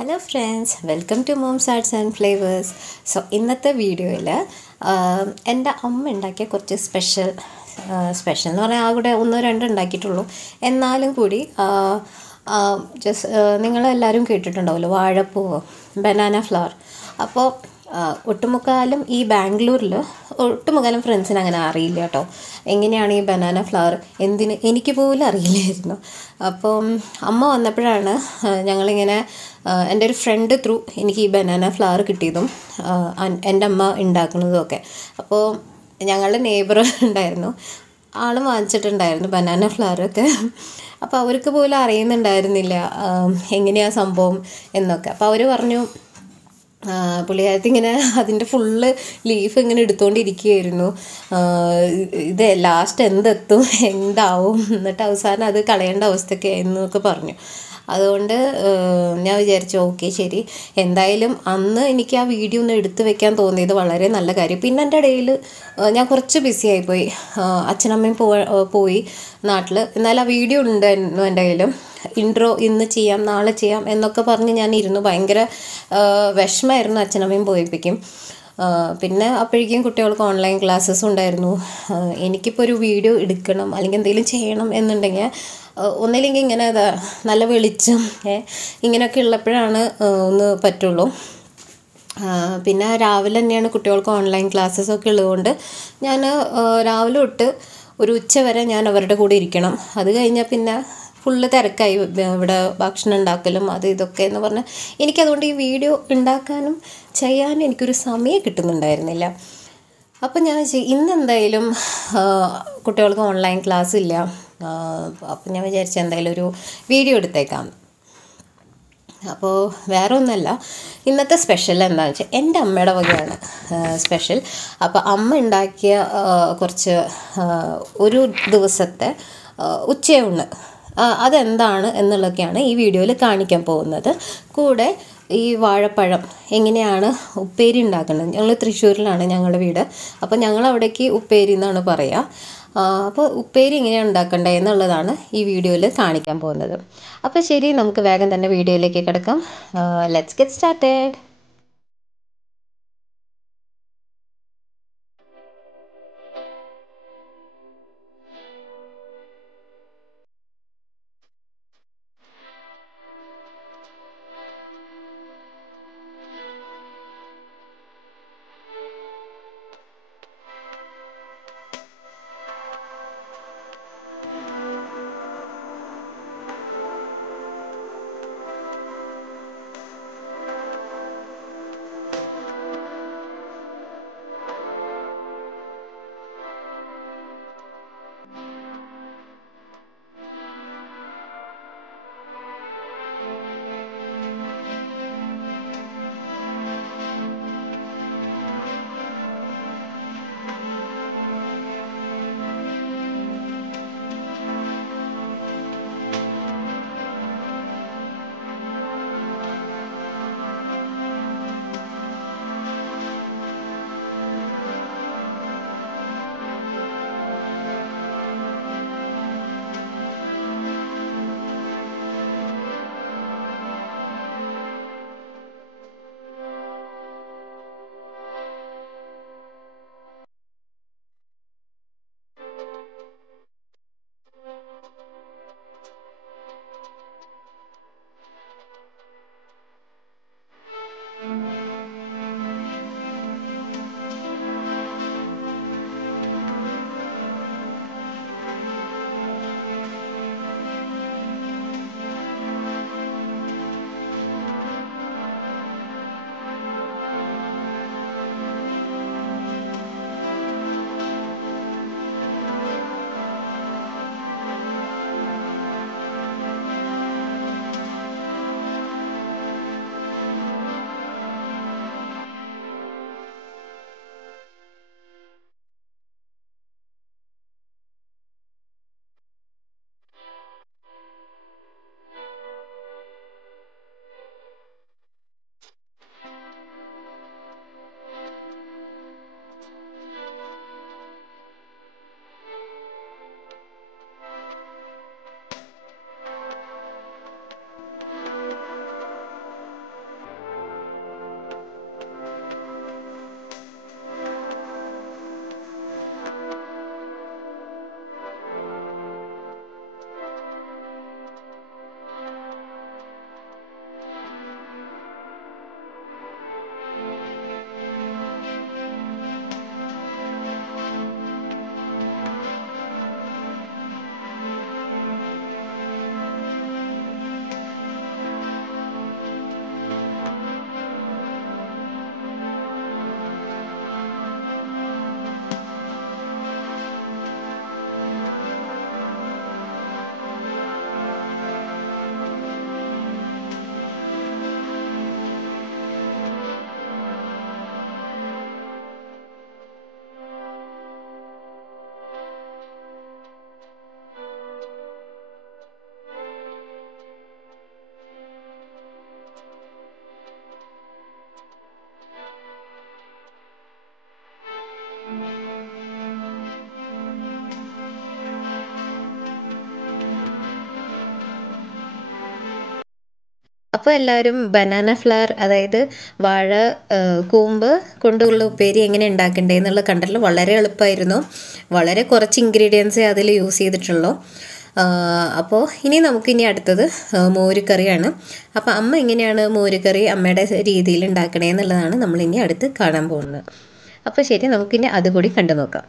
Hello friends, welcome to Mom's Arts and Flavours. So ഇന്നത്തെ വീഡിയോയിൽ എൻ്റെ അമ്മ ഉണ്ടാക്കിയ കുറച്ച് സ്പെഷ്യൽ എന്ന് പറഞ്ഞാൽ അവിടെ ഒന്നോ രണ്ടോ ഉണ്ടാക്കിയിട്ടുള്ളൂ. എന്നാലും കൂടി നിങ്ങളെല്ലാവരും കേട്ടിട്ടുണ്ടാവുമല്ലോ വാഴപ്പൂവ്, ബനാന ഫ്ലവർ. അപ്പോൾ ഒട്ടുമുക്കാലും ഈ ബാംഗ്ലൂരിൽ ഒട്ടുമുക്കാലും ഫ്രണ്ട്സിന് അങ്ങനെ അറിയില്ല കേട്ടോ, എങ്ങനെയാണ് ഈ ബനാന ഫ്ലവർ എന്തിന്, എനിക്ക് പോലും അറിയില്ലായിരുന്നു. അപ്പം അമ്മ വന്നപ്പോഴാണ് ഞങ്ങളിങ്ങനെ എൻ്റെ ഒരു ഫ്രണ്ട് ത്രൂ എനിക്ക് ഈ ബനാന ഫ്ലവർ കിട്ടിയതും എൻ്റെ അമ്മ ഉണ്ടാക്കുന്നതും ഒക്കെ. അപ്പോൾ ഞങ്ങളുടെ നെയ്ബർ ഉണ്ടായിരുന്നു, ആളും വാങ്ങിച്ചിട്ടുണ്ടായിരുന്നു ബനാന ഫ്ലവറൊക്കെ. അപ്പോൾ അവർക്ക് പോലും അറിയുന്നുണ്ടായിരുന്നില്ല എങ്ങനെയാണ് സംഭവം എന്നൊക്കെ. അപ്പോൾ അവർ പറഞ്ഞു, പുള്ളിക്കാരത്തി ഇങ്ങനെ അതിൻ്റെ ഫുള്ള് ലീഫ് ഇങ്ങനെ എടുത്തുകൊണ്ടിരിക്കുകയായിരുന്നു. ഇത് ലാസ്റ്റ് എന്തെത്തും, എന്താവും, എന്നിട്ട് അവസാനം അത് കളയേണ്ട അവസ്ഥയൊക്കെ എന്നൊക്കെ പറഞ്ഞു. അതുകൊണ്ട് ഞാൻ വിചാരിച്ചു ഓക്കെ ശരി, എന്തായാലും അന്ന് എനിക്ക് ആ വീഡിയോ ഒന്ന് എടുത്തു വെക്കാൻ തോന്നിയത് വളരെ നല്ല കാര്യം. പിന്നെ എൻ്റെ ഇടയിൽ ഞാൻ കുറച്ച് ബിസി ആയിപ്പോയി, അച്ഛനമ്മയും പോയി നാട്ടിൽ. എന്നാൽ ആ വീഡിയോ ഉണ്ടായിരുന്നു എൻ്റെ കയ്യിലും. ഇൻട്രോ ഇന്ന് ചെയ്യാം നാളെ ചെയ്യാം എന്നൊക്കെ പറഞ്ഞ് ഞാൻ ഇരുന്നു. ഭയങ്കര വിഷമമായിരുന്നു അച്ഛനമ്മയും പോയിപ്പിക്കും. പിന്നെ അപ്പോഴേക്കും കുട്ടികൾക്ക് ഓൺലൈൻ ക്ലാസ്സസ് ഉണ്ടായിരുന്നു. എനിക്കിപ്പോൾ ഒരു വീഡിയോ എടുക്കണം അല്ലെങ്കിൽ എന്തെങ്കിലും ചെയ്യണം എന്നുണ്ടെങ്കിൽ ഒന്നില്ലെങ്കിൽ ഇങ്ങനെ നല്ല വെളിച്ചം ഇങ്ങനെയൊക്കെ ഉള്ളപ്പോഴാണ് ഒന്ന് പറ്റുള്ളൂ. പിന്നെ രാവിലെ തന്നെയാണ് കുട്ടികൾക്ക് ഓൺലൈൻ ക്ലാസ്സസൊക്കെ ഉള്ളതുകൊണ്ട് ഞാൻ രാവിലെ തൊട്ട് ഒരു ഉച്ച വരെ ഞാൻ അവരുടെ കൂടെ ഇരിക്കണം. അത് കഴിഞ്ഞാൽ പിന്നെ ഫുള്ള് തിരക്കായി ഇവിടെ ഭക്ഷണം ഉണ്ടാക്കലും അത് ഇതൊക്കെ എന്ന് പറഞ്ഞാൽ എനിക്കതുകൊണ്ട് ഈ വീഡിയോ ഉണ്ടാക്കാനും ചെയ്യാനും എനിക്കൊരു സമയം കിട്ടുന്നുണ്ടായിരുന്നില്ല. അപ്പം ഞാൻ ഇന്നെന്തായാലും കുട്ടികൾക്ക് ഓൺലൈൻ ക്ലാസ് ഇല്ല, അപ്പം ഞാൻ വിചാരിച്ചു എന്തായാലും ഒരു വീഡിയോ എടുത്തേക്കാം. അപ്പോൾ വേറെ ഒന്നല്ല, ഇന്നത്തെ സ്പെഷ്യൽ എന്താണെന്ന് വെച്ചാൽ എൻ്റെ അമ്മയുടെ വകയാണ് സ്പെഷ്യൽ. അപ്പോൾ അമ്മ ഉണ്ടാക്കിയ കുറച്ച് ഒരു ദിവസത്തെ ഉച്ചയൂണ് അതെന്താണ് എന്നുള്ളതൊക്കെയാണ് ഈ വീഡിയോയിൽ കാണിക്കാൻ പോകുന്നത്. കൂടെ ഈ വാഴപ്പഴം എങ്ങനെയാണ് ഉപ്പേരി ഉണ്ടാക്കുന്നത്. ഞങ്ങൾ തൃശ്ശൂരിലാണ് ഞങ്ങളുടെ വീട്, അപ്പോൾ ഞങ്ങൾ അവിടേക്ക് ഉപ്പേരി എന്നാണ് പറയുക. അപ്പോൾ ഉപ്പേരി എങ്ങനെയാണ് ഉണ്ടാക്കേണ്ടത് എന്നുള്ളതാണ് ഈ വീഡിയോയിൽ കാണിക്കാൻ പോകുന്നത്. അപ്പോൾ ശരി, നമുക്ക് വേഗം തന്നെ വീഡിയോയിലേക്ക് കിടക്കാം. Let's get started. അപ്പോൾ എല്ലാവരും ബനാന ഫ്ലവർ, അതായത് വാഴ കൂമ്പ് കൊണ്ടുള്ള ഉപ്പേരി എങ്ങനെ ഉണ്ടാക്കണ്ടേ എന്നുള്ളത് കണ്ടല്ലോ. വളരെ എളുപ്പമായിരുന്നു. വളരെ കുറച്ച് ഇൻഗ്രീഡിയൻസേ അതിൽ യൂസ് ചെയ്തിട്ടുള്ളൂ. അപ്പോൾ നമുക്കിനി അടുത്തത് മോരുകറിയാണ്. അപ്പോൾ അമ്മ എങ്ങനെയാണ് മോരുകറി അമ്മയുടെ രീതിയിൽ ഉണ്ടാക്കണേ എന്നുള്ളതാണ് നമ്മളിനി അടുത്ത് കാണാൻ പോകുന്നത്. അപ്പോൾ ശരി, നമുക്കിനി അതുകൂടി കണ്ടു നോക്കാം.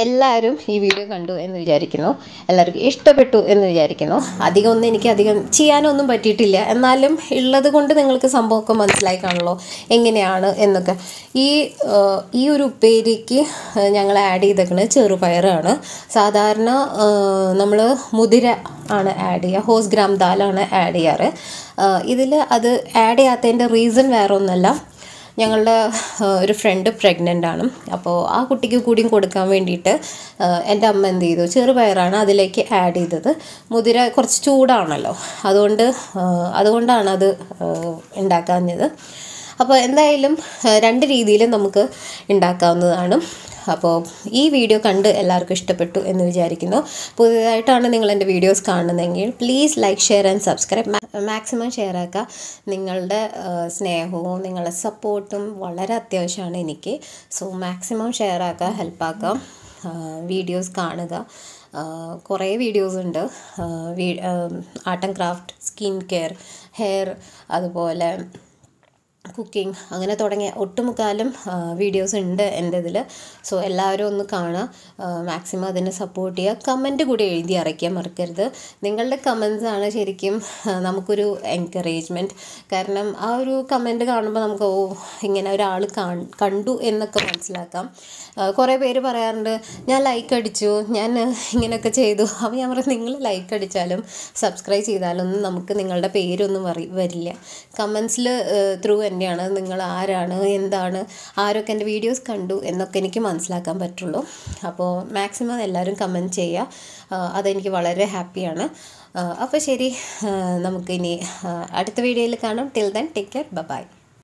എല്ലാവരും ഈ വീഡിയോ കണ്ടു എന്ന് വിചാരിക്കുന്നു. എല്ലാവർക്കും ഇഷ്ടപ്പെട്ടു എന്ന് വിചാരിക്കുന്നു. എനിക്ക് അധികം ചെയ്യാനൊന്നും പറ്റിയിട്ടില്ല. എന്നാലും ഉള്ളത് കൊണ്ട് നിങ്ങൾക്ക് സംഭവമൊക്കെ മനസ്സിലായി കാണുമല്ലോ എങ്ങനെയാണ് എന്നൊക്കെ. ഈ ഒരു ഉപ്പേരിക്ക് ഞങ്ങൾ ആഡ് ചെയ്തേക്കുന്നത് ചെറുപയറാണ്. സാധാരണ നമ്മൾ മുതിര ആണ് ആഡ് ചെയ്യുക, ഹോസ് ഗ്രാം ദാലാണ് ആഡ് ചെയ്യാറ്. ഇതിൽ അത് ആഡ് ചെയ്യാത്തതിൻ്റെ റീസൺ വേറെ ഒന്നുമല്ല, ഞങ്ങളുടെ ഒരു ഫ്രണ്ട് പ്രഗ്നൻ്റ് ആണ്. അപ്പോൾ ആ കുട്ടിക്ക് കൂടിയും കൊടുക്കാൻ വേണ്ടിയിട്ട് എൻ്റെ അമ്മ എന്ത് ചെയ്തു, ചെറുപയറാണ് അതിലേക്ക് ആഡ് ചെയ്തത്. മുതിര കുറച്ച് ചൂടാണല്ലോ, അതുകൊണ്ടാണ് അത് ഉണ്ടാക്കാഞ്ഞത്. അപ്പോൾ എന്തായാലും രണ്ട് രീതിയിലും നമുക്ക് ഉണ്ടാക്കാവുന്നതാണ്. അപ്പോൾ ഈ വീഡിയോ കണ്ട് എല്ലാവർക്കും ഇഷ്ടപ്പെട്ടു എന്ന് വിചാരിക്കുന്നു. പുതിയതായിട്ടാണ് നിങ്ങൾ എൻ്റെ വീഡിയോസ് കാണുന്നതെങ്കിൽ please like, share and subscribe. Maximum share ആക്കുക. നിങ്ങളുടെ സ്നേഹവും നിങ്ങളുടെ സപ്പോർട്ടും വളരെ അത്യാവശ്യമാണ് എനിക്ക്. സോ മാക്സിമം ഷെയർ ആക്കുക, ഹെൽപ്പാക്കുക, വീഡിയോസ് കാണുക. കുറേ വീഡിയോസ് ഉണ്ട്, art and craft, skin care, hair, അതുപോലെ കുക്കിംഗ്, അങ്ങനെ തുടങ്ങിയ ഒട്ടുമുക്കാലും വീഡിയോസ് ഉണ്ട് എൻ്റെ ഇതിൽ. സോ എല്ലാവരും ഒന്ന് കാണുക, മാക്സിമം അതിനെ സപ്പോർട്ട് ചെയ്യുക. കമൻറ്റ് കൂടി എഴുതി അറിയിക്കാൻ മറക്കരുത്. നിങ്ങളുടെ കമൻസാണ് ശരിക്കും നമുക്കൊരു എൻകറേജ്മെൻറ്റ്. കാരണം ആ ഒരു കമൻറ്റ് കാണുമ്പോൾ നമുക്ക് ഇങ്ങനെ ഒരാൾ കണ്ടു എന്നൊക്കെ മനസ്സിലാക്കാം. കുറേ പേര് പറയാറുണ്ട്, ഞാൻ ലൈക്ക് അടിച്ചു, ഞാൻ ഇങ്ങനെയൊക്കെ ചെയ്തു. അപ്പോൾ ഞാൻ പറയും, നിങ്ങൾ ലൈക്ക് അടിച്ചാലും സബ്സ്ക്രൈബ് ചെയ്താലൊന്നും നമുക്ക് നിങ്ങളുടെ പേരൊന്നും വരില്ല. കമൻസിൽ ത്രൂ തന്നെയാണ് നിങ്ങൾ ആരാണ്, എന്താണ്, ആരൊക്കെ എൻ്റെ വീഡിയോസ് കണ്ടു എന്നൊക്കെ എനിക്ക് മനസ്സിലാക്കാൻ പറ്റുള്ളൂ. അപ്പോൾ മാക്സിമം എല്ലാവരും കമൻറ്റ് ചെയ്യുക, അതെനിക്ക് വളരെ ഹാപ്പിയാണ്. അപ്പോൾ ശരി, നമുക്കിനി അടുത്ത വീഡിയോയിൽ കാണാം. Till then take care, by.